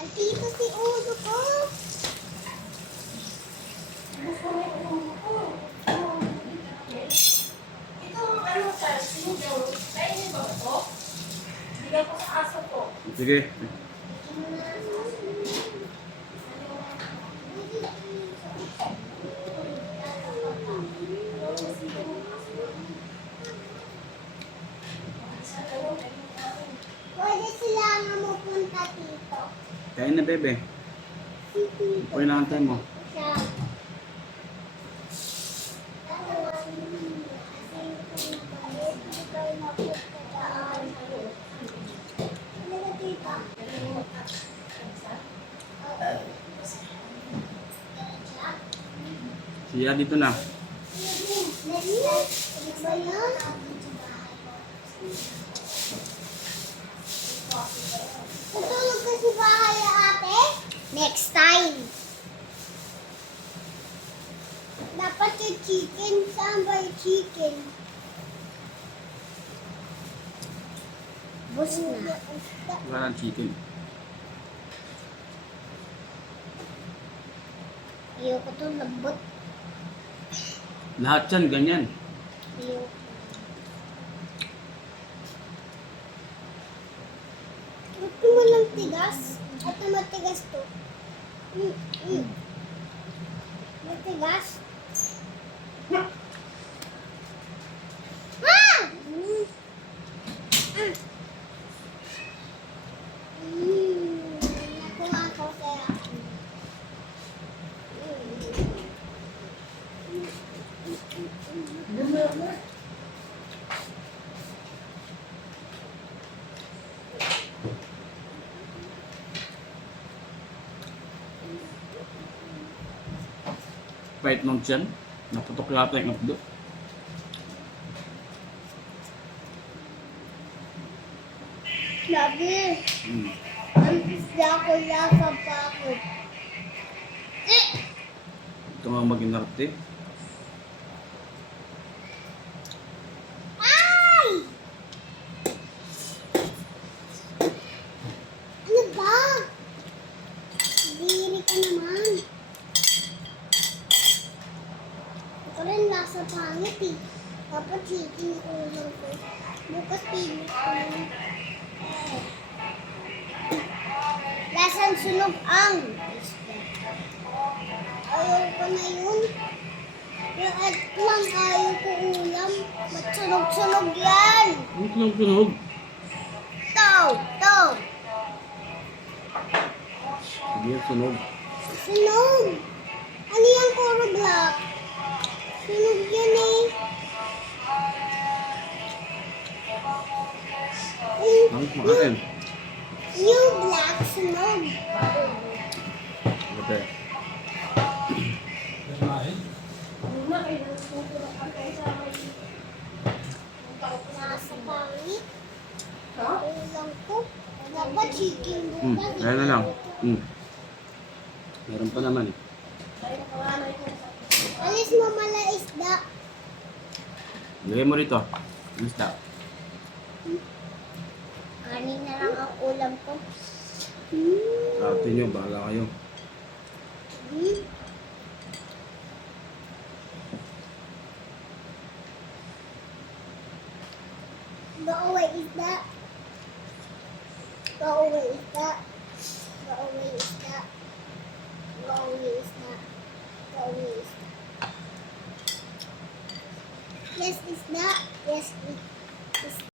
Andito si ulo ko. Ito, ano, sir, sinugaw. Kainin ba ito? Bigyan ko sa aso ko. Sige. Pwede sila nga mapunta dito. Kain na, bebe. Uy, nakantay mo. Siya. Siya dito na. Tutulog ka sa bahay, ate? Next time. Dapat yung chicken. Saan ba yung chicken? Bus na. Wala ng chicken. Ayoko to lambot. Lahat yan, ganyan. Ayoko. Ito mo lang tigas. Ito matigas to. Matigas. Ah! Nakuha ko kaya. Pahit ng tiyan. Naputok yata yung updo. Labi. Ang isda ko lasa bakit? Ito nga mag-inarte. Ay! Ano ba? Diri ka naman. Ito rin lasa pangit eh. Dapat chicken yung ulam ko. Bukas pilit ko yun. Lasang sunog ang isda. Ayaw ko na yun. Yung at lang ayaw ko ulam. Ba't sunog-sunog yan? Ang tunog-tunog. Taw! Taw! Sige, sunog. Sunog! Ano yung puro black? Sunog yan eh. Ang kumakain. Yung black sunog. Okay. Nasa pangit. Ulam ko. Dapat chicken bukas. Ayan na lang. Meron pa naman eh. Alis mo mala isda. Lagay mo rito. Basta. Kanin na lang ang ulam ko. Ate nyo, bahala kayo. Bawal isda. Bawal isda. Bawal isda. Bawal isda. Bawal isda. Yes, isda. Yes, isda.